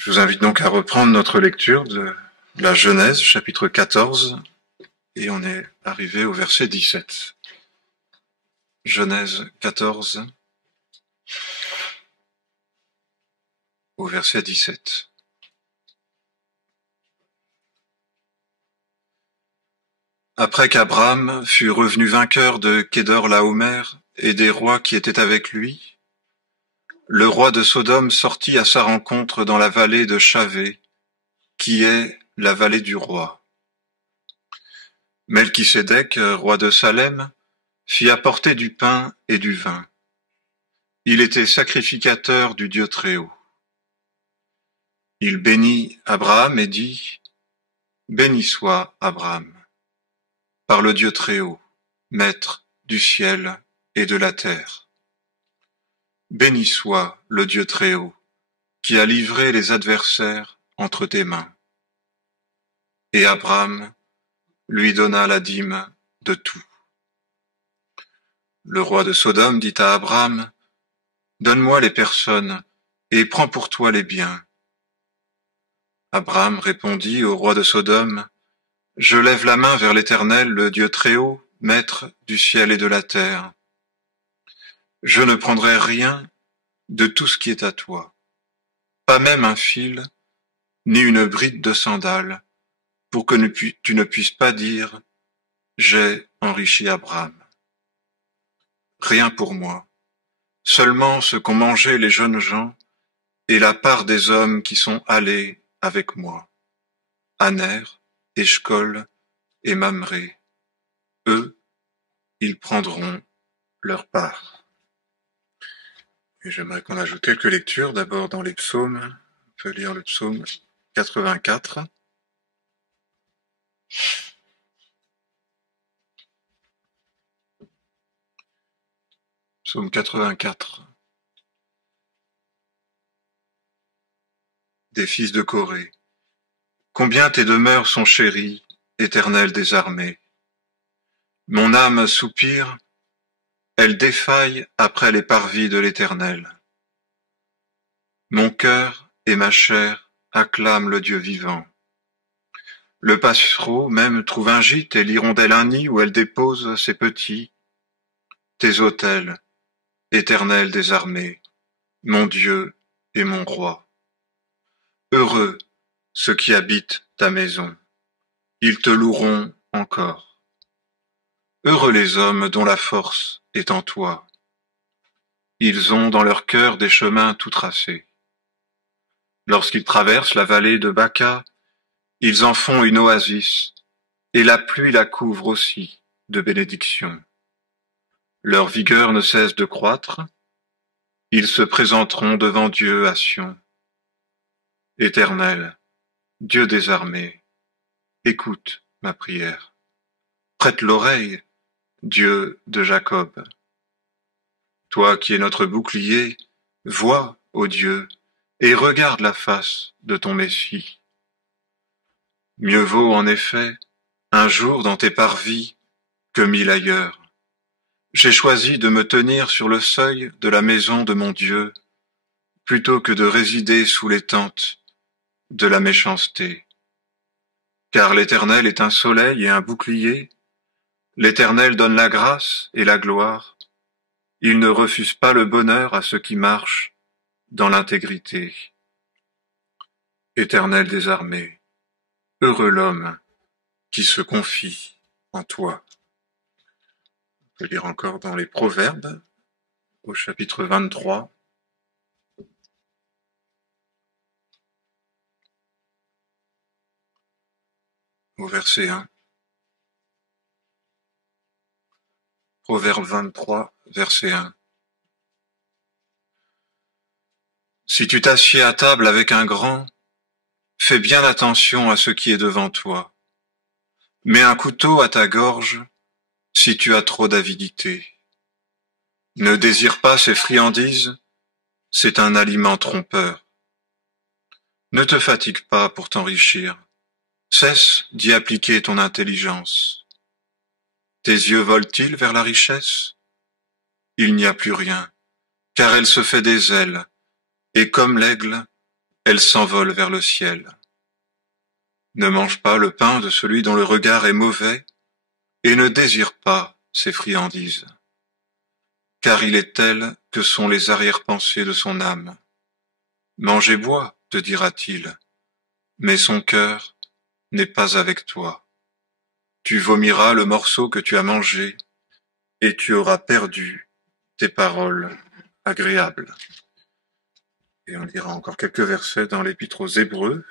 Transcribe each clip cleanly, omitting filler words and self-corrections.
Je vous invite donc à reprendre notre lecture de la Genèse, chapitre 14, et on est arrivé au verset 17. Genèse 14, au verset 17. Après qu'Abraham fut revenu vainqueur de Kédor-Laomer et des rois qui étaient avec lui, le roi de Sodome sortit à sa rencontre dans la vallée de Chavé, qui est la vallée du roi. Melchisédek, roi de Salem, fit apporter du pain et du vin. Il était sacrificateur du Dieu Très-Haut. Il bénit Abraham et dit : « Béni soit Abraham, par le Dieu Très-Haut, maître du ciel et de la terre. Béni soit le Dieu Très-Haut, qui a livré les adversaires entre tes mains. » Et Abraham lui donna la dîme de tout. Le roi de Sodome dit à Abraham : « Donne-moi les personnes et prends pour toi les biens. » Abraham répondit au roi de Sodome : « Je lève la main vers l'Éternel, le Dieu Très-Haut, maître du ciel et de la terre. Je ne prendrai rien de tout ce qui est à toi, pas même un fil, ni une bride de sandales, pour que tu ne puisses pas dire : j'ai enrichi Abraham. Rien pour moi, seulement ce qu'ont mangé les jeunes gens et la part des hommes qui sont allés avec moi, Aner, Eshcol et Mamré. Eux, ils prendront leur part. » Et j'aimerais qu'on ajoute quelques lectures, d'abord dans les psaumes. On peut lire le psaume 84. Psaume 84. Des fils de Corée. Combien tes demeures sont chéries, Éternel des armées. Mon âme soupire, elle défaille après les parvis de l'Éternel. Mon cœur et ma chair acclament le Dieu vivant. Le passereau même trouve un gîte et l'hirondelle un nid où elle dépose ses petits. Tes autels, Éternel des armées, mon Dieu et mon roi. Heureux ceux qui habitent ta maison, ils te loueront encore. Heureux les hommes dont la force est en toi. Ils ont dans leur cœur des chemins tout tracés. Lorsqu'ils traversent la vallée de Baca, ils en font une oasis, et la pluie la couvre aussi de bénédictions. Leur vigueur ne cesse de croître, ils se présenteront devant Dieu à Sion. Éternel, Dieu des armées, écoute ma prière. Prête l'oreille, Dieu de Jacob. Toi qui es notre bouclier, vois, ô Dieu, et regarde la face de ton Messie. Mieux vaut en effet un jour dans tes parvis que 1000 ailleurs. J'ai choisi de me tenir sur le seuil de la maison de mon Dieu, plutôt que de résider sous les tentes de la méchanceté. Car l'Éternel est un soleil et un bouclier, l'Éternel donne la grâce et la gloire, il ne refuse pas le bonheur à ceux qui marchent dans l'intégrité. Éternel des armées, heureux l'homme qui se confie en toi. On peut lire encore dans les Proverbes, au chapitre 23. Au verset 1. Proverbe 23, verset 1. Si tu t'assieds à table avec un grand, fais bien attention à ce qui est devant toi. Mets un couteau à ta gorge si tu as trop d'avidité. Ne désire pas ces friandises, c'est un aliment trompeur. Ne te fatigue pas pour t'enrichir, cesse d'y appliquer ton intelligence. Tes yeux volent-ils vers la richesse ? Il n'y a plus rien, car elle se fait des ailes, et comme l'aigle, elle s'envole vers le ciel. Ne mange pas le pain de celui dont le regard est mauvais, et ne désire pas ses friandises, car il est tel que sont les arrière-pensées de son âme. Mange et bois, te dira-t-il, mais son cœur n'est pas avec toi. Tu vomiras le morceau que tu as mangé, et tu auras perdu tes paroles agréables. Et on lira encore quelques versets dans l'Épître aux Hébreux.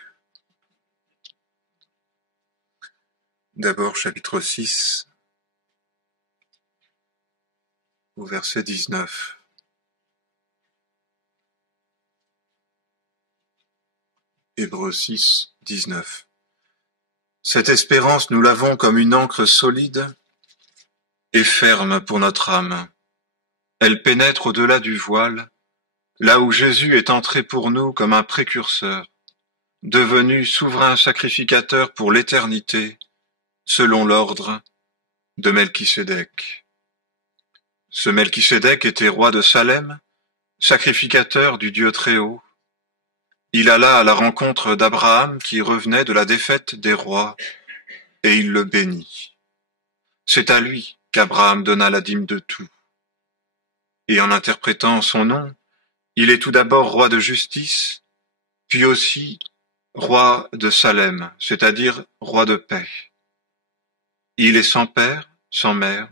D'abord chapitre 6, au verset 19. Hébreux 6, 19. Cette espérance, nous l'avons comme une ancre solide et ferme pour notre âme. Elle pénètre au-delà du voile, là où Jésus est entré pour nous comme un précurseur, devenu souverain sacrificateur pour l'éternité, selon l'ordre de Melchisédek. Ce Melchisédek était roi de Salem, sacrificateur du Dieu Très-Haut. Il alla à la rencontre d'Abraham qui revenait de la défaite des rois, et il le bénit. C'est à lui qu'Abraham donna la dîme de tout. Et en interprétant son nom, il est tout d'abord roi de justice, puis aussi roi de Salem, c'est-à-dire roi de paix. Il est sans père, sans mère,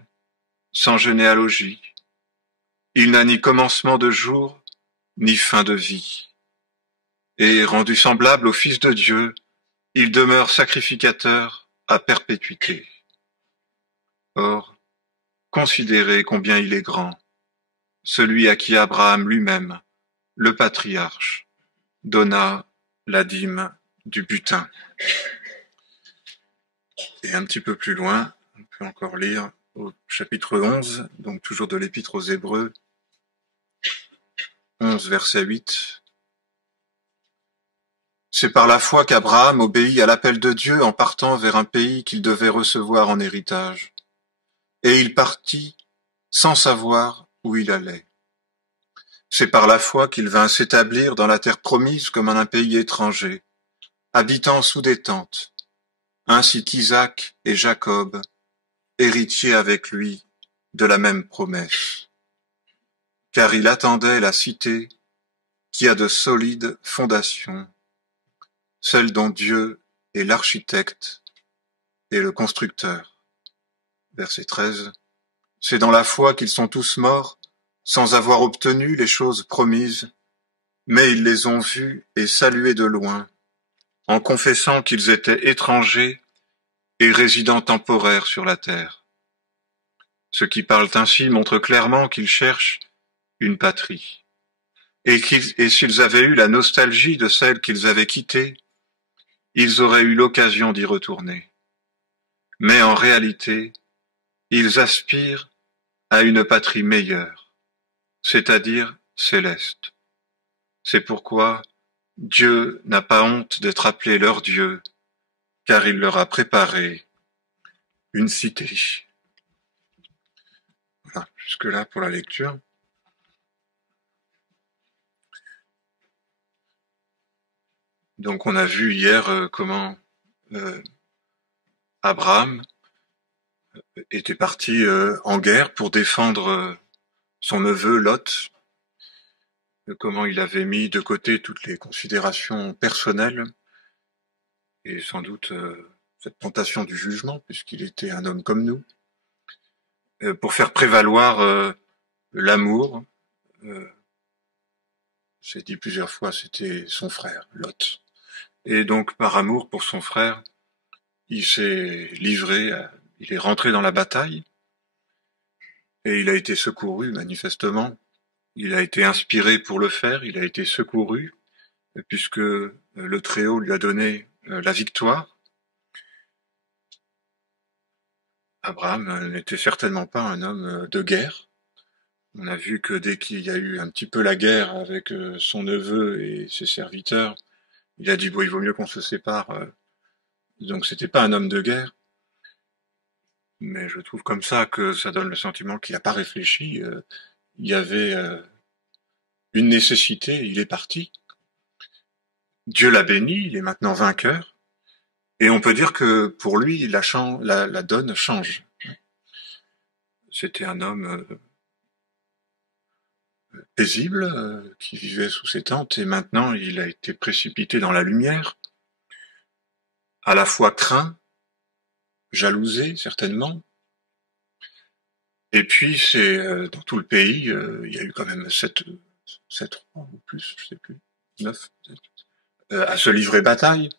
sans généalogie. Il n'a ni commencement de jour, ni fin de vie. Et rendu semblable au Fils de Dieu, il demeure sacrificateur à perpétuité. Or, considérez combien il est grand, celui à qui Abraham lui-même, le patriarche, donna la dîme du butin. Et un petit peu plus loin, on peut encore lire au chapitre 11, donc toujours de l'Épître aux Hébreux, 11 verset 8. C'est par la foi qu'Abraham obéit à l'appel de Dieu en partant vers un pays qu'il devait recevoir en héritage. Et il partit sans savoir où il allait. C'est par la foi qu'il vint s'établir dans la terre promise comme en un pays étranger, habitant sous des tentes, ainsi qu'Isaac et Jacob, héritiers avec lui de la même promesse. Car il attendait la cité qui a de solides fondations, celle dont Dieu est l'architecte et le constructeur. Verset 13. C'est dans la foi qu'ils sont tous morts, sans avoir obtenu les choses promises, mais ils les ont vues et saluées de loin, en confessant qu'ils étaient étrangers et résidents temporaires sur la terre. Ceux qui parlent ainsi montrent clairement qu'ils cherchent une patrie, et s'ils avaient eu la nostalgie de celle qu'ils avaient quittée, ils auraient eu l'occasion d'y retourner. Mais en réalité, ils aspirent à une patrie meilleure, c'est-à-dire céleste. C'est pourquoi Dieu n'a pas honte d'être appelé leur Dieu, car il leur a préparé une cité. Voilà, jusque-là pour la lecture. Donc on a vu hier comment Abraham était parti en guerre pour défendre son neveu Lot, comment il avait mis de côté toutes les considérations personnelles et sans doute cette tentation du jugement, puisqu'il était un homme comme nous, pour faire prévaloir l'amour. J'ai dit plusieurs fois, c'était son frère, Lot. Et donc, par amour pour son frère, il s'est livré, il est rentré dans la bataille, et il a été secouru, manifestement. Il a été inspiré pour le faire, il a été secouru, puisque le Très-Haut lui a donné la victoire. Abraham n'était certainement pas un homme de guerre. On a vu que dès qu'il y a eu un petit peu la guerre avec son neveu et ses serviteurs, il a dit bon, il vaut mieux qu'on se sépare. Donc c'était pas un homme de guerre. Mais je trouve comme ça que ça donne le sentiment qu'il n'a pas réfléchi. Il y avait une nécessité, il est parti. Dieu l'a béni, il est maintenant vainqueur, et on peut dire que pour lui, la donne change. C'était un homme paisible, qui vivait sous ses tentes, et maintenant il a été précipité dans la lumière, à la fois craint, jalousé certainement, et puis c'est dans tout le pays, il y a eu quand même sept rois ou plus, je sais plus, 9 peut-être, à se livrer bataille.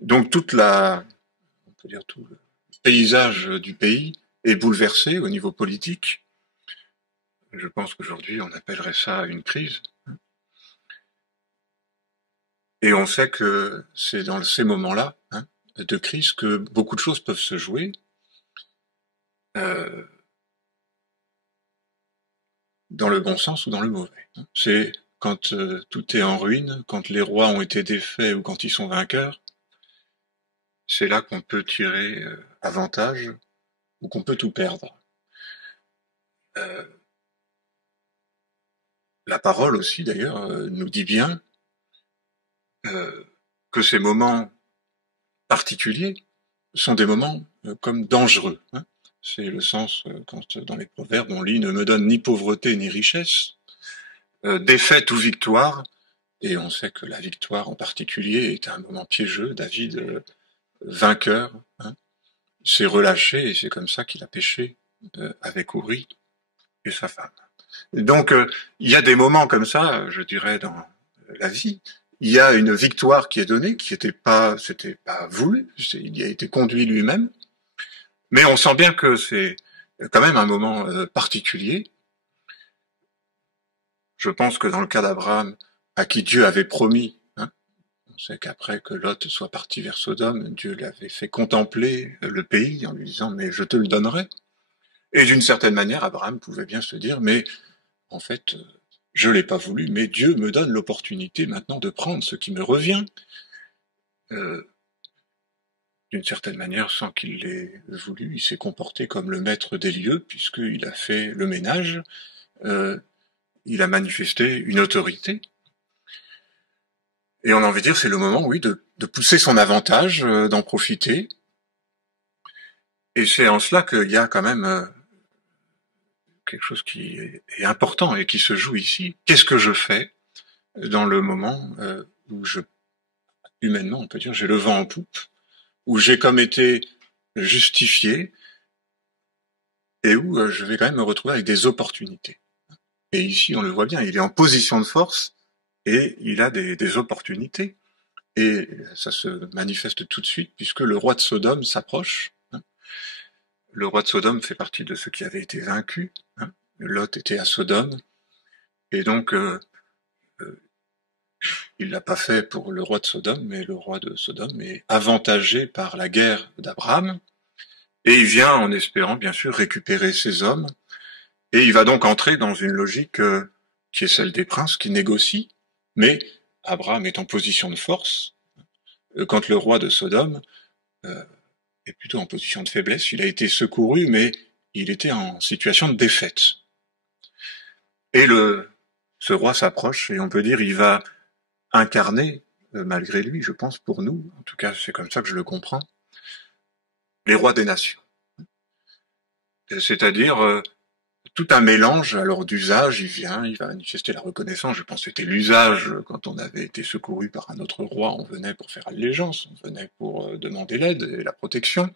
Donc on peut dire tout le paysage du pays est bouleversé au niveau politique. Je pense qu'aujourd'hui on appellerait ça une crise. Et on sait que c'est dans ces moments-là, de crise, que beaucoup de choses peuvent se jouer. Dans le bon sens ou dans le mauvais. C'est quand tout est en ruine, quand les rois ont été défaits ou quand ils sont vainqueurs, c'est là qu'on peut tirer avantage ou qu'on peut tout perdre. La parole aussi, d'ailleurs, nous dit bien que ces moments particuliers sont des moments comme dangereux. C'est le sens quand dans les proverbes on lit « ne me donne ni pauvreté ni richesse », défaite ou victoire, et on sait que la victoire en particulier est un moment piégeux. David, vainqueur, s'est relâché et c'est comme ça qu'il a péché avec Uri et sa femme. Donc il y a des moments comme ça, je dirais, dans la vie. Il y a une victoire qui est donnée, c'était pas voulu, il y a été conduit lui-même, mais on sent bien que c'est quand même un moment particulier. Je pense que dans le cas d'Abraham, à qui Dieu avait promis, on sait qu'après que Lot soit parti vers Sodome, Dieu l'avait fait contempler le pays en lui disant « mais je te le donnerai ». Et d'une certaine manière, Abraham pouvait bien se dire « mais en fait, je l'ai pas voulu, mais Dieu me donne l'opportunité maintenant de prendre ce qui me revient ». D'une certaine manière, sans qu'il l'ait voulu, il s'est comporté comme le maître des lieux, puisqu'il a fait le ménage, il a manifesté une autorité. Et on a envie de dire, c'est le moment, oui, de pousser son avantage, d'en profiter. Et c'est en cela qu'il y a quand même quelque chose qui est important et qui se joue ici. Qu'est-ce que je fais dans le moment où humainement, on peut dire, j'ai le vent en poupe, où j'ai comme été justifié et où je vais quand même me retrouver avec des opportunités. Et ici, on le voit bien, il est en position de force et il a des opportunités. Et ça se manifeste tout de suite puisque le roi de Sodome s'approche. Le roi de Sodome fait partie de ceux qui avaient été vaincus. Lot était à Sodome. Et donc, il l'a pas fait pour le roi de Sodome, mais le roi de Sodome est avantagé par la guerre d'Abraham. Et il vient en espérant, bien sûr, récupérer ses hommes. Et il va donc entrer dans une logique qui est celle des princes qui négocient. Mais Abraham est en position de force. Quand le roi de Sodome est plutôt en position de faiblesse, il a été secouru, mais il était en situation de défaite. Et ce roi s'approche, et on peut dire il va incarner, malgré lui, je pense, pour nous, en tout cas c'est comme ça que je le comprends, les rois des nations. C'est-à-dire tout un mélange alors d'usage, il va manifester la reconnaissance, je pense que c'était l'usage quand on avait été secouru par un autre roi, on venait pour faire allégeance, on venait pour demander l'aide et la protection.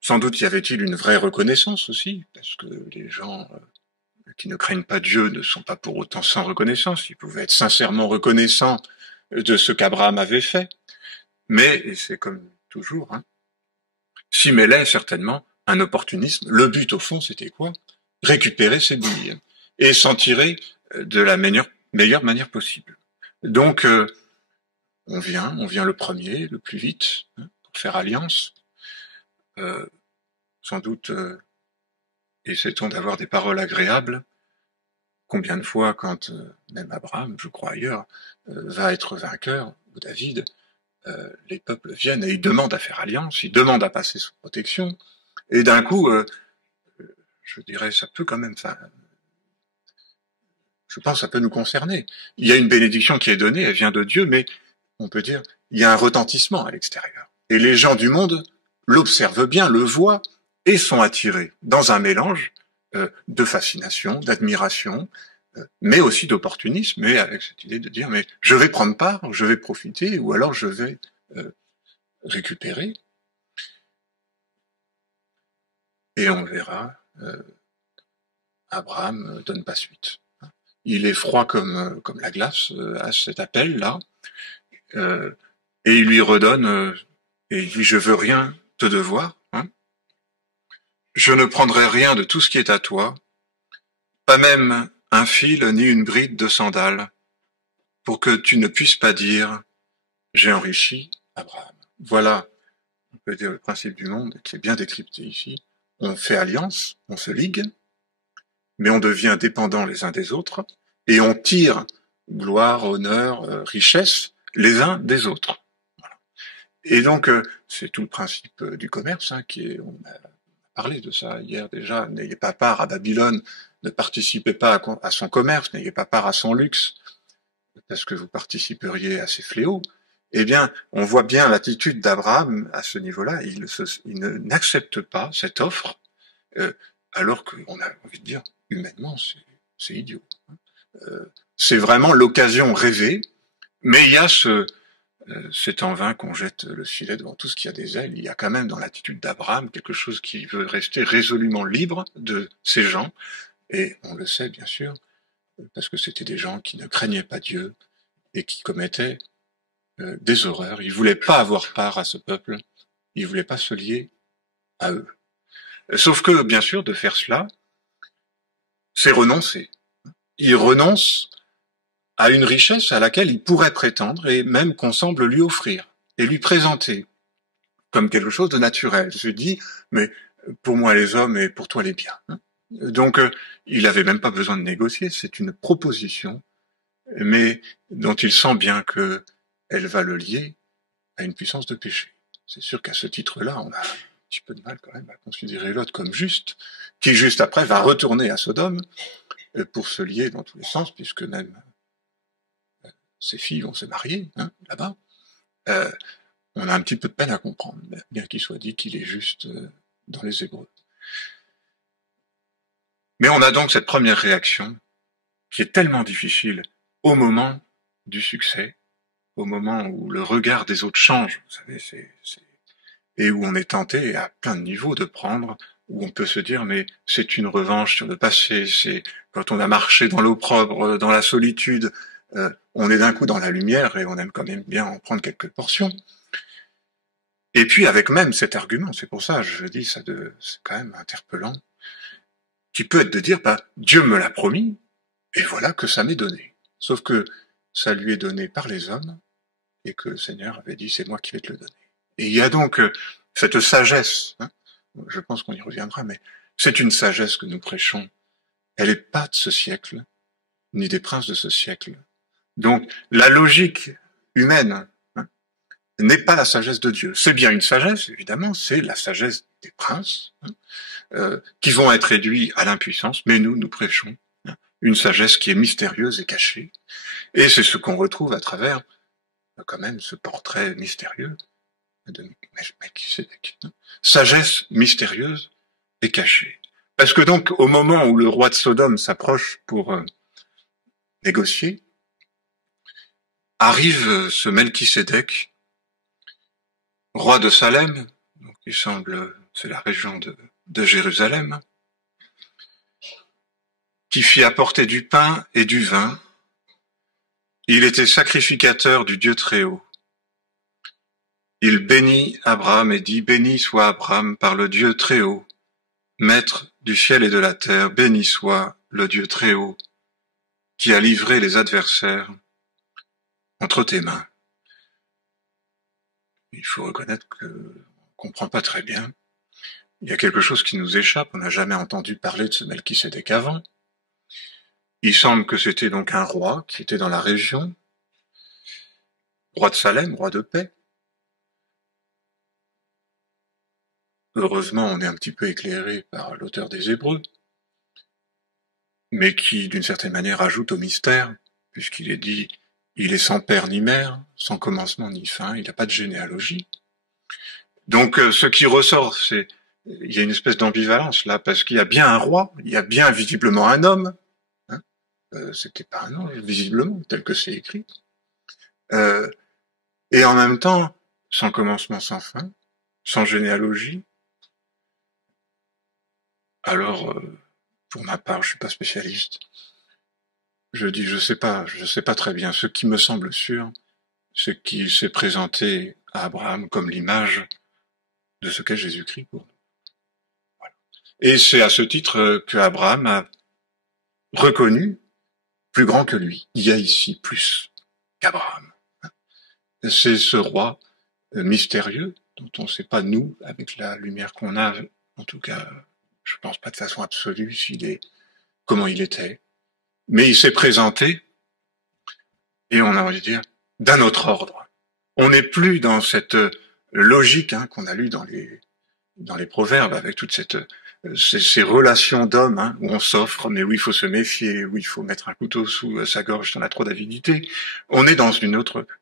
Sans doute y avait-il une vraie reconnaissance aussi, parce que les gens qui ne craignent pas Dieu ne sont pas pour autant sans reconnaissance, ils pouvaient être sincèrement reconnaissants de ce qu'Abraham avait fait. Mais, et c'est comme toujours, s'y mêlait certainement un opportunisme. Le but, au fond, c'était quoi? Récupérer ses billes et s'en tirer de la meilleure manière possible. Donc, on vient le premier, le plus vite, pour faire alliance. Sans doute, essaie-t-on d'avoir des paroles agréables. Combien de fois, quand même Abraham, je crois ailleurs, va être vainqueur, ou David, les peuples viennent et ils demandent à faire alliance, ils demandent à passer sous protection, et d'un coup, je dirais, ça peut quand même je pense que ça peut nous concerner. Il y a une bénédiction qui est donnée, elle vient de Dieu, mais on peut dire, il y a un retentissement à l'extérieur. Et les gens du monde l'observent bien, le voient, et sont attirés dans un mélange de fascination, d'admiration, mais aussi d'opportunisme, mais avec cette idée de dire, mais je vais prendre part, je vais profiter, ou alors je vais récupérer. Et on verra, Abraham donne pas suite. Il est froid comme la glace à cet appel-là, et il lui redonne, et il dit, je veux rien te devoir, hein. Je ne prendrai rien de tout ce qui est à toi, pas même un fil ni une bride de sandales, pour que tu ne puisses pas dire, j'ai enrichi Abraham. Voilà, on peut dire le principe du monde qui est bien décrypté ici. On fait alliance, on se ligue, mais on devient dépendants les uns des autres, et on tire gloire, honneur, richesse les uns des autres. Voilà. Et donc, c'est tout le principe du commerce, hein, on a parlé de ça hier déjà, n'ayez pas part à Babylone, ne participez pas à son commerce, n'ayez pas part à son luxe, parce que vous participeriez à ses fléaux. Eh bien, on voit bien l'attitude d'Abraham à ce niveau-là, il n'accepte pas cette offre, alors qu'on a envie de dire, humainement, c'est idiot. C'est vraiment l'occasion rêvée, mais il y a c'est en vain qu'on jette le filet devant tout ce qui a des ailes. Il y a quand même dans l'attitude d'Abraham quelque chose qui veut rester résolument libre de ces gens, et on le sait bien sûr, parce que c'était des gens qui ne craignaient pas Dieu et qui commettaient des horreurs. Ils voulaient pas avoir part à ce peuple, ils voulaient pas se lier à eux. Sauf que, bien sûr, de faire cela, c'est renoncer. Ils renoncent à une richesse à laquelle il pourrait prétendre et même qu'on semble lui offrir et lui présenter comme quelque chose de naturel. Je dis, mais pour moi les hommes et pour toi les biens. Donc, il n'avait même pas besoin de négocier, c'est une proposition, mais dont il sent bien que elle va le lier à une puissance de péché. C'est sûr qu'à ce titre-là, on a un petit peu de mal quand même à considérer l'autre comme juste, qui juste après va retourner à Sodome pour se lier dans tous les sens, puisque même ses filles vont se marier, hein, là-bas. On a un petit peu de peine à comprendre, bien qu'il soit dit qu'il est juste dans les Hébreux. Mais on a donc cette première réaction qui est tellement difficile au moment du succès, au moment où le regard des autres change, vous savez, et où on est tenté à plein de niveaux de prendre, où on peut se dire mais c'est une revanche sur le passé, c'est quand on a marché dans l'opprobre, dans la solitude, on est d'un coup dans la lumière et on aime quand même bien en prendre quelques portions. Et puis avec même cet argument, c'est pour ça je dis c'est quand même interpellant, qui peut être de dire bah Dieu me l'a promis et voilà que ça m'est donné. Sauf que ça lui est donné par les hommes et que le Seigneur avait dit c'est moi qui vais te le donner. Et il y a donc cette sagesse, hein, je pense qu'on y reviendra, mais c'est une sagesse que nous prêchons. Elle n'est pas de ce siècle, ni des princes de ce siècle. Donc la logique humaine n'est pas la sagesse de Dieu. C'est bien une sagesse, évidemment, c'est la sagesse des princes, qui vont être réduits à l'impuissance, mais nous prêchons une sagesse qui est mystérieuse et cachée. Et c'est ce qu'on retrouve à travers, quand même, ce portrait mystérieux de Melchisédek. Sagesse mystérieuse et cachée. Parce que donc, au moment où le roi de Sodome s'approche pour négocier, arrive ce Melchisédek, roi de Salem, donc il semble, c'est la région de Jérusalem, qui fit apporter du pain et du vin. Il était sacrificateur du Dieu Très-Haut. Il bénit Abraham et dit, béni soit Abraham par le Dieu Très-Haut, maître du ciel et de la terre, béni soit le Dieu Très-Haut, qui a livré les adversaires entre tes mains. Il faut reconnaître qu'on ne comprend pas très bien. Il y a quelque chose qui nous échappe, on n'a jamais entendu parler de ce Melchisédek avant. Il semble que c'était donc un roi qui était dans la région, roi de Salem, roi de paix. Heureusement, on est un petit peu éclairé par l'auteur des Hébreux. mais qui, d'une certaine manière, ajoute au mystère, puisqu'il est dit, il est sans père ni mère, sans commencement ni fin, il n'a pas de généalogie. Donc, ce qui ressort, c'est, il y a une espèce d'ambivalence là, parce qu'il y a bien un roi, il y a bien visiblement un homme, hein, c'était pas un ange, visiblement, tel que c'est écrit, et en même temps, sans commencement, sans fin, sans généalogie. Alors, pour ma part, je suis pas spécialiste. Je dis, je sais pas très bien. Ce qui me semble sûr, c'est qu'il s'est présenté à Abraham comme l'image de ce qu'est Jésus-Christ pour nous. Voilà. Et c'est à ce titre que Abraham a reconnu plus grand que lui. Il y a ici plus qu'Abraham. C'est ce roi mystérieux dont on ne sait pas, nous, avec la lumière qu'on a, en tout cas, je pense pas de façon absolue comment il était. Mais il s'est présenté, et on a envie de dire, d'un autre ordre. On n'est plus dans cette logique qu'on a lue dans les proverbes, avec toutes ces relations d'hommes, où on s'offre, mais où il faut se méfier, où il faut mettre un couteau sous sa gorge si on a trop d'avidité. On est dans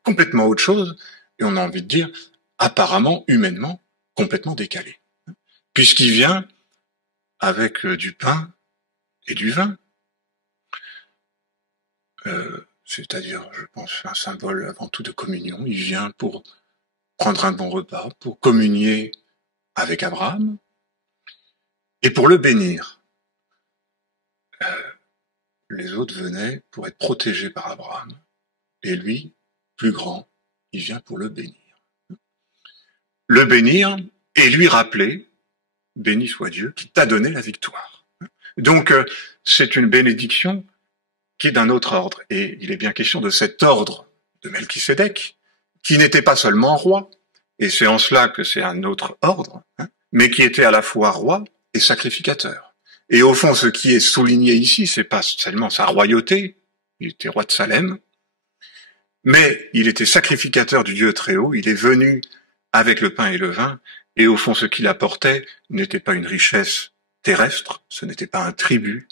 complètement autre chose, et on a envie de dire, apparemment, humainement, complètement décalé. Puisqu'il vient avec du pain et du vin. C'est-à-dire, je pense, un symbole avant tout de communion. Il vient pour prendre un bon repas, pour communier avec Abraham, et pour le bénir. Les autres venaient pour être protégés par Abraham, et lui, plus grand, il vient pour le bénir. Le bénir et lui rappeler, béni soit Dieu, qui t'a donné la victoire. Donc, c'est une bénédiction qui est d'un autre ordre. Et il est bien question de cet ordre de Melchisédek, qui n'était pas seulement roi, et c'est en cela que c'est un autre ordre, mais qui était à la fois roi et sacrificateur. Et au fond, ce qui est souligné ici, c'est pas seulement sa royauté, il était roi de Salem, mais il était sacrificateur du Dieu très haut, il est venu avec le pain et le vin, et au fond, ce qu'il apportait n'était pas une richesse terrestre, ce n'était pas un tribut,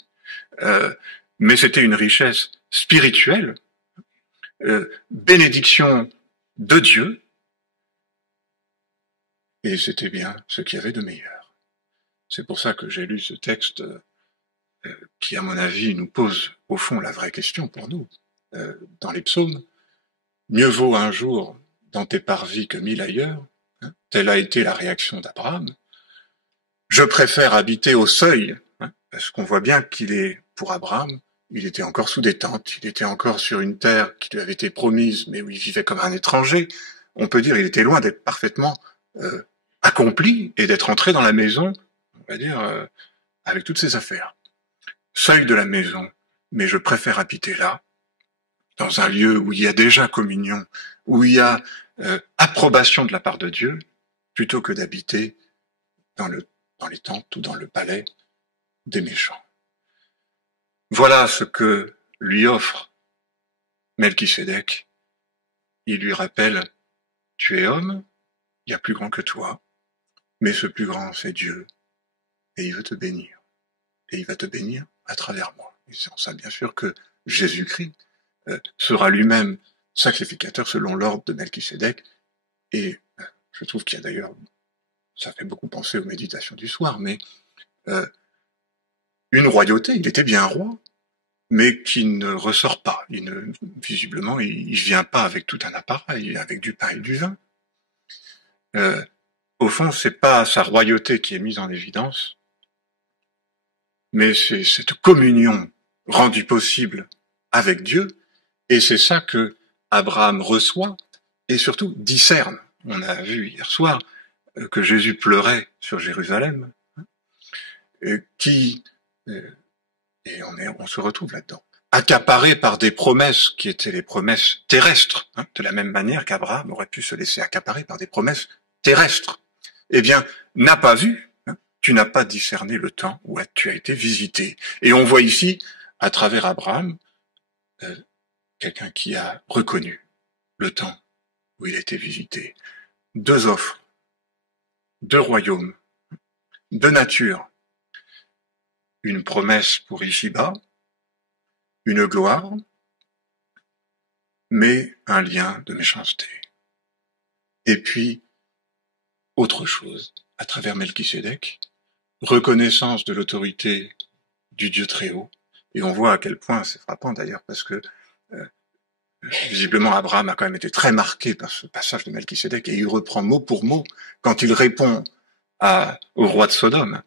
mais c'était une richesse spirituelle, bénédiction de Dieu, et c'était bien ce qu'il y avait de meilleur. C'est pour ça que j'ai lu ce texte qui, à mon avis, nous pose au fond la vraie question pour nous. Dans les psaumes, mieux vaut un jour dans tes parvis que 1000 ailleurs, telle a été la réaction d'Abraham. Je préfère habiter au seuil, parce qu'on voit bien qu'il est, pour Abraham, il était encore sous des tentes, il était encore sur une terre qui lui avait été promise, mais où il vivait comme un étranger. On peut dire qu'il était loin d'être parfaitement accompli et d'être entré dans la maison, on va dire, avec toutes ses affaires. Seuil de la maison, mais je préfère habiter là, dans un lieu où il y a déjà communion, où il y a approbation de la part de Dieu, plutôt que d'habiter dans les tentes ou dans le palais des méchants. Voilà ce que lui offre Melchisédek. Il lui rappelle, tu es homme, il y a plus grand que toi, mais ce plus grand, c'est Dieu, et il veut te bénir. Et il va te bénir à travers moi. Et c'est en ça, bien sûr, que Jésus-Christ sera lui-même sacrificateur selon l'ordre de Melchisédek, et je trouve qu'il y a d'ailleurs, ça fait beaucoup penser aux méditations du soir, mais une royauté, il était bien roi, mais qui ne ressort pas. Visiblement, il vient pas avec tout un appareil, avec du pain et du vin. Au fond, c'est pas sa royauté qui est mise en évidence, mais c'est cette communion rendue possible avec Dieu, et c'est ça que Abraham reçoit, et surtout discerne. On a vu hier soir que Jésus pleurait sur Jérusalem, et on se retrouve là-dedans, accaparé par des promesses qui étaient les promesses terrestres, de la même manière qu'Abraham aurait pu se laisser accaparer par des promesses terrestres. Eh bien, n'a pas vu, tu n'as pas discerné le temps où tu as été visité. Et on voit ici, à travers Abraham, quelqu'un qui a reconnu le temps où il a été visité. Deux offres, deux royaumes, deux natures. Une promesse pour ici-bas, une gloire, mais un lien de méchanceté. Et puis, autre chose, à travers Melchisédek, reconnaissance de l'autorité du Dieu très haut. Et on voit à quel point, c'est frappant d'ailleurs, parce que visiblement Abraham a quand même été très marqué par ce passage de Melchisédek, et il reprend mot pour mot, quand il répond au roi de Sodome,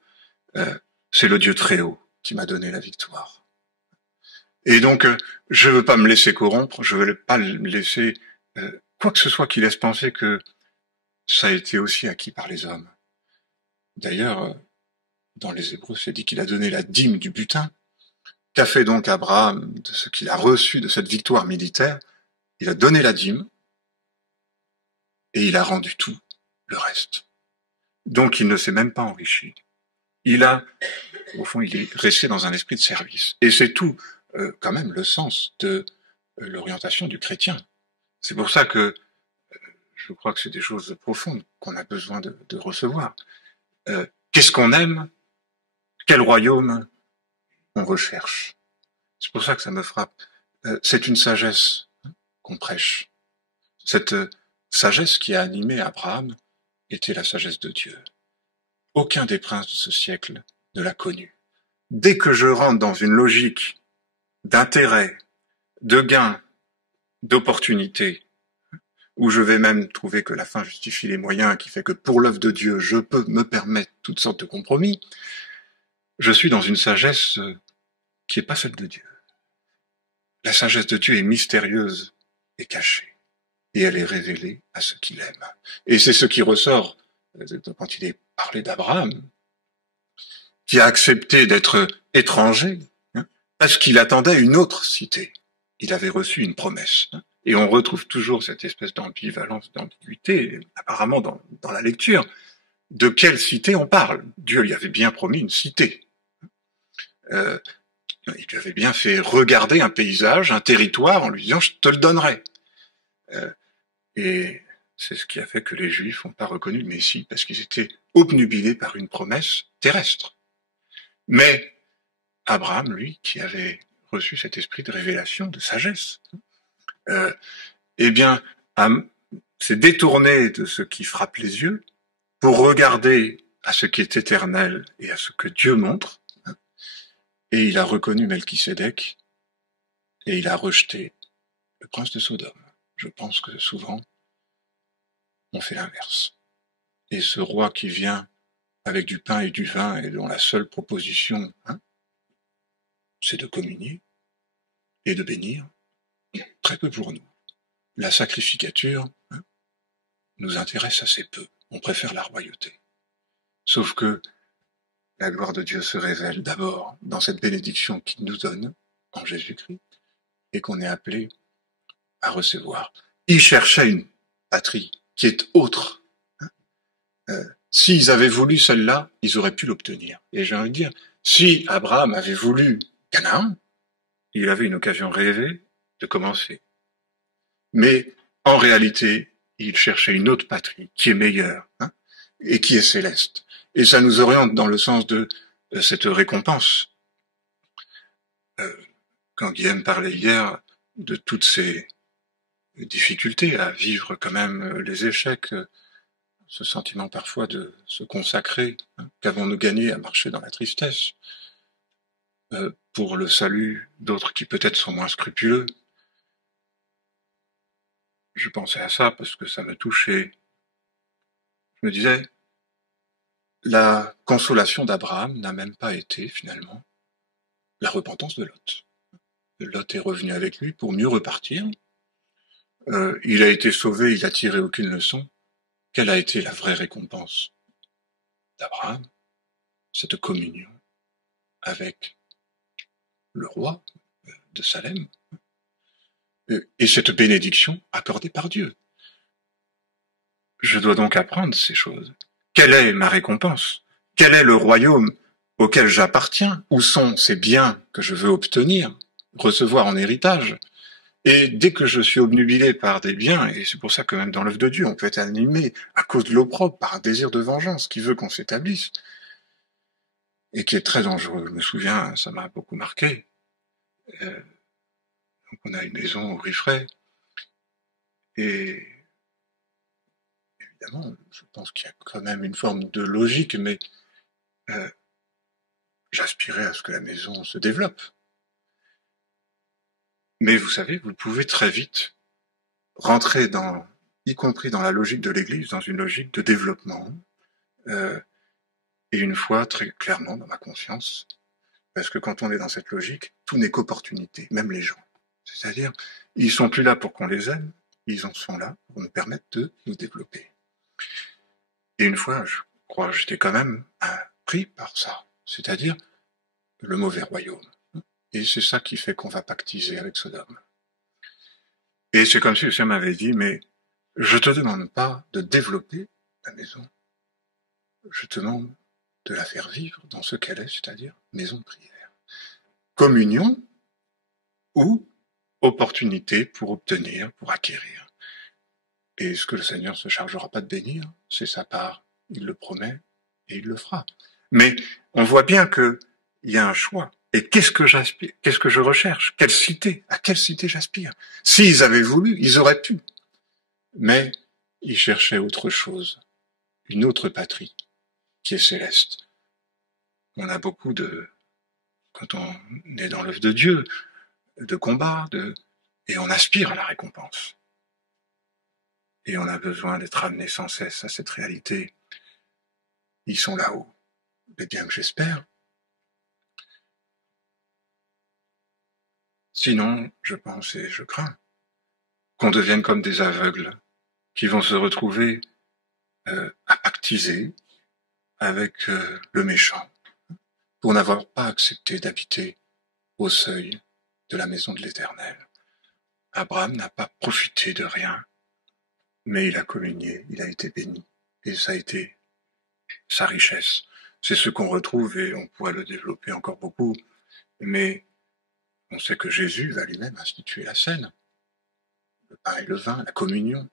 c'est le Dieu très haut qui m'a donné la victoire. Et donc, je ne veux pas me laisser corrompre, je ne veux pas me laisser quoi que ce soit qui laisse penser que ça a été aussi acquis par les hommes. D'ailleurs, dans les Hébreux, c'est dit qu'il a donné la dîme du butin. Qu'a fait donc Abraham de ce qu'il a reçu de cette victoire militaire? Il a donné la dîme et il a rendu tout le reste. Donc il ne s'est même pas enrichi. Au fond, il est resté dans un esprit de service. Et c'est tout, quand même, le sens de l'orientation du chrétien. C'est pour ça que je crois que c'est des choses profondes qu'on a besoin de recevoir. Qu'est-ce qu'on aime? Quel royaume on recherche? C'est pour ça que ça me frappe. C'est une sagesse qu'on prêche. Cette sagesse qui a animé Abraham était la sagesse de Dieu. Aucun des princes de ce siècle ne l'a connue. Dès que je rentre dans une logique d'intérêt, de gain, d'opportunité, où je vais même trouver que la fin justifie les moyens, qui fait que pour l'œuvre de Dieu, je peux me permettre toutes sortes de compromis, je suis dans une sagesse qui n'est pas celle de Dieu. La sagesse de Dieu est mystérieuse et cachée, et elle est révélée à ceux qui l'aiment. Et c'est ce qui ressort quand il est parlé d'Abraham, qui a accepté d'être étranger, parce qu'il attendait une autre cité. Il avait reçu une promesse. Et on retrouve toujours cette espèce d'ambivalence, d'ambiguïté, apparemment dans la lecture. De quelle cité on parle? Dieu lui avait bien promis une cité. Il lui avait bien fait regarder un paysage, un territoire, en lui disant « je te le donnerai ». Et c'est ce qui a fait que les Juifs n'ont pas reconnu le Messie, parce qu'ils étaient obnubilés par une promesse terrestre. Mais Abraham, lui, qui avait reçu cet esprit de révélation, de sagesse, eh bien, s'est détourné de ce qui frappe les yeux pour regarder à ce qui est éternel et à ce que Dieu montre, et il a reconnu Melchisédek, et il a rejeté le prince de Sodome. Je pense que souvent, on fait l'inverse. Et ce roi qui vient avec du pain et du vin, et dont la seule proposition, c'est de communier et de bénir, très peu pour nous. La sacrificature nous intéresse assez peu. On préfère la royauté. Sauf que la gloire de Dieu se révèle d'abord dans cette bénédiction qu'il nous donne en Jésus-Christ et qu'on est appelé à recevoir. Il cherchait une patrie qui est autre. S'ils avaient voulu celle-là, ils auraient pu l'obtenir. Et j'ai envie de dire, si Abraham avait voulu Canaan, il avait une occasion rêvée de commencer. Mais en réalité, il cherchait une autre patrie qui est meilleure et qui est céleste. Et ça nous oriente dans le sens de cette récompense. Quand Guillaume parlait hier de toutes ces difficultés à vivre quand même les échecs, ce sentiment parfois de se consacrer, qu'avons-nous gagné à marcher dans la tristesse, pour le salut d'autres qui peut-être sont moins scrupuleux. Je pensais à ça parce que ça me touchait. Je me disais, la consolation d'Abraham n'a même pas été, finalement, la repentance de Lot. Lot est revenu avec lui pour mieux repartir. Il a été sauvé, il n'a tiré aucune leçon. Quelle a été la vraie récompense d'Abraham? Cette communion avec le roi de Salem et cette bénédiction accordée par Dieu. Je dois donc apprendre ces choses. Quelle est ma récompense? Quel est le royaume auquel j'appartiens? Où sont ces biens que je veux obtenir, recevoir en héritage? Et dès que je suis obnubilé par des biens, et c'est pour ça que même dans l'œuvre de Dieu, on peut être animé à cause de l'opprobre, par un désir de vengeance qui veut qu'on s'établisse, et qui est très dangereux. Je me souviens, ça m'a beaucoup marqué. Donc on a une maison au Riffray, et évidemment, je pense qu'il y a quand même une forme de logique, mais j'aspirais à ce que la maison se développe. Mais vous savez, vous pouvez très vite rentrer y compris dans la logique de l'Église, dans une logique de développement, et une fois très clairement dans ma conscience, parce que quand on est dans cette logique, tout n'est qu'opportunité, même les gens. C'est-à-dire, ils sont plus là pour qu'on les aime, ils en sont là pour nous permettre de nous développer. Et une fois, je crois que j'étais quand même pris par ça, c'est-à-dire le mauvais royaume. Et c'est ça qui fait qu'on va pactiser avec Sodome. Et c'est comme si le Seigneur m'avait dit, mais je te demande pas de développer la maison, je te demande de la faire vivre dans ce qu'elle est, c'est-à-dire maison de prière. Communion ou opportunité pour obtenir, pour acquérir. Et ce que le Seigneur se chargera pas de bénir, c'est sa part. Il le promet et il le fera. Mais on voit bien qu'il y a un choix. Et qu'est-ce que j'aspire? Qu'est-ce que je recherche? Quelle cité? À quelle cité j'aspire? S'ils avaient voulu, ils auraient pu. Mais ils cherchaient autre chose. Une autre patrie qui est céleste. On a beaucoup quand on est dans l'œuvre de Dieu, de combat, et on aspire à la récompense. Et on a besoin d'être amené sans cesse à cette réalité. Ils sont là-haut. Mais bien que j'espère. Sinon, je pense et je crains qu'on devienne comme des aveugles qui vont se retrouver à pactiser avec le méchant pour n'avoir pas accepté d'habiter au seuil de la maison de l'Éternel. Abraham n'a pas profité de rien, mais il a communié, il a été béni, et ça a été sa richesse. C'est ce qu'on retrouve, et on pourrait le développer encore beaucoup, mais on sait que Jésus va lui-même instituer la scène, le pain et le vin, la communion.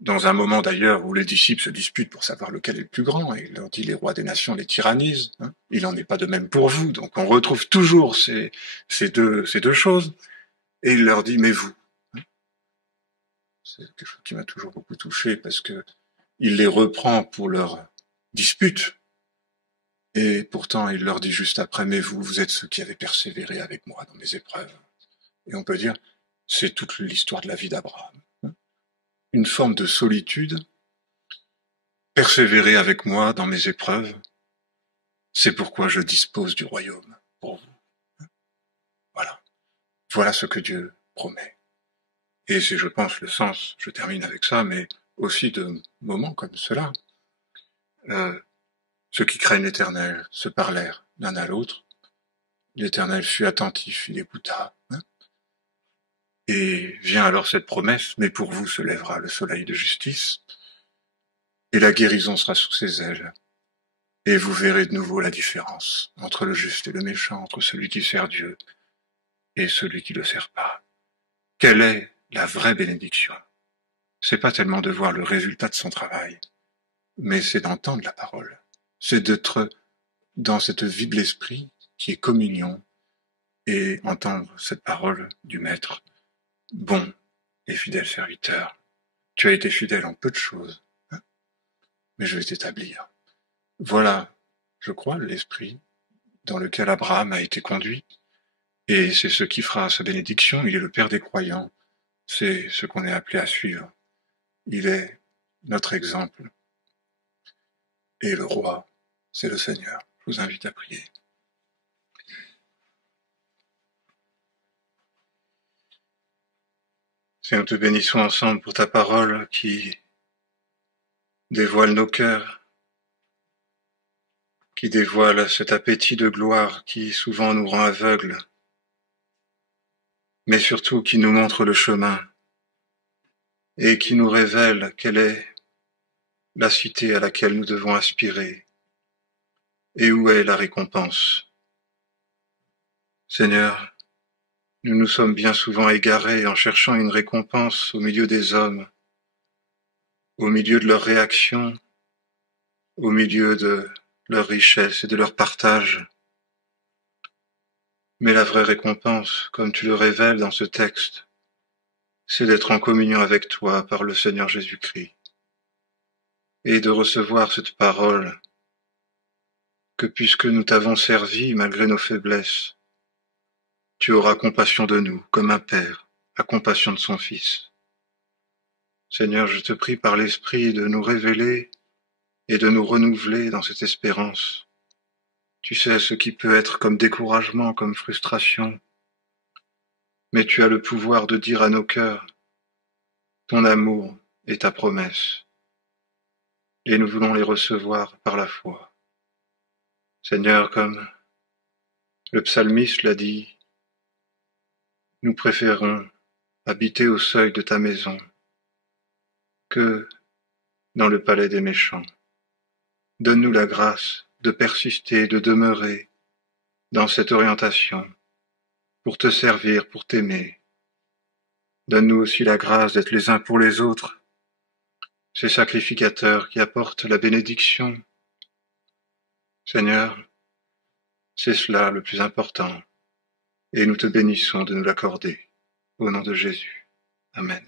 Dans un moment d'ailleurs où les disciples se disputent pour savoir lequel est le plus grand, et il leur dit les rois des nations les tyrannisent, il n'en est pas de même pour vous, donc on retrouve toujours ces deux choses, et il leur dit mais vous. C'est quelque chose qui m'a toujours beaucoup touché, parce que il les reprend pour leur dispute, et pourtant il leur dit juste après mais vous êtes ceux qui avez persévéré avec moi dans mes épreuves. Et on peut dire c'est toute l'histoire de la vie d'Abraham. Une forme de solitude, persévérer avec moi dans mes épreuves, c'est pourquoi je dispose du royaume pour vous. Voilà ce que Dieu promet. Et c'est, je pense, le sens, je termine avec ça, mais aussi de moments comme cela. Ceux qui craignent l'Éternel se parlèrent l'un à l'autre. L'Éternel fut attentif, il écouta. Et vient alors cette promesse, mais pour vous se lèvera le soleil de justice, et la guérison sera sous ses ailes. Et vous verrez de nouveau la différence entre le juste et le méchant, entre celui qui sert Dieu et celui qui ne le sert pas. Quelle est la vraie bénédiction? C'est pas tellement de voir le résultat de son travail, mais c'est d'entendre la parole. C'est d'être dans cette vie de l'esprit qui est communion et entendre cette parole du Maître. Bon et fidèle serviteur, tu as été fidèle en peu de choses, mais je vais t'établir. Voilà, je crois, l'esprit dans lequel Abraham a été conduit, et c'est ce qui fera sa bénédiction. Il est le Père des croyants, c'est ce qu'on est appelé à suivre. Il est notre exemple, et le roi, c'est le Seigneur. Je vous invite à prier. Seigneur, nous te bénissons ensemble pour ta parole qui dévoile nos cœurs, qui dévoile cet appétit de gloire qui souvent nous rend aveugles, mais surtout qui nous montre le chemin et qui nous révèle quelle est la cité à laquelle nous devons aspirer et où est la récompense. Seigneur, nous nous sommes bien souvent égarés en cherchant une récompense au milieu des hommes, au milieu de leurs réactions, au milieu de leur richesse et de leur partage. Mais la vraie récompense, comme tu le révèles dans ce texte, c'est d'être en communion avec toi par le Seigneur Jésus-Christ et de recevoir cette parole que puisque nous t'avons servi malgré nos faiblesses, tu auras compassion de nous comme un père a compassion de son fils. Seigneur, je te prie par l'Esprit de nous révéler et de nous renouveler dans cette espérance. Tu sais ce qui peut être comme découragement, comme frustration, mais tu as le pouvoir de dire à nos cœurs ton amour et ta promesse, et nous voulons les recevoir par la foi. Seigneur, comme le psalmiste l'a dit, nous préférons habiter au seuil de ta maison que dans le palais des méchants. Donne-nous la grâce de persister, de demeurer dans cette orientation pour te servir, pour t'aimer. Donne-nous aussi la grâce d'être les uns pour les autres, ces sacrificateurs qui apportent la bénédiction. Seigneur, c'est cela le plus important, et nous te bénissons de nous l'accorder. Au nom de Jésus. Amen.